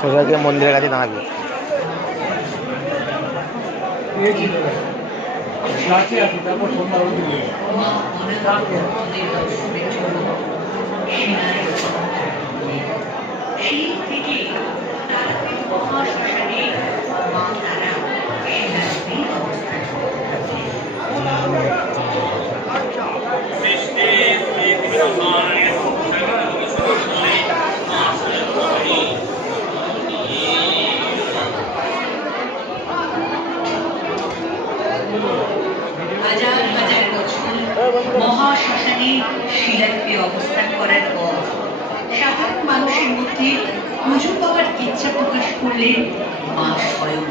সোজা গিয়ে মন্দিরের কাছে দাঁড়াবি। হাজার হাজার বছর মহাশ্মশানে শিলারূপে অবস্থান করার পর সাধারণ মানুষের মধ্যে পুজো পাওয়ার ইচ্ছা প্রকাশ করলেন মা স্বয়ং।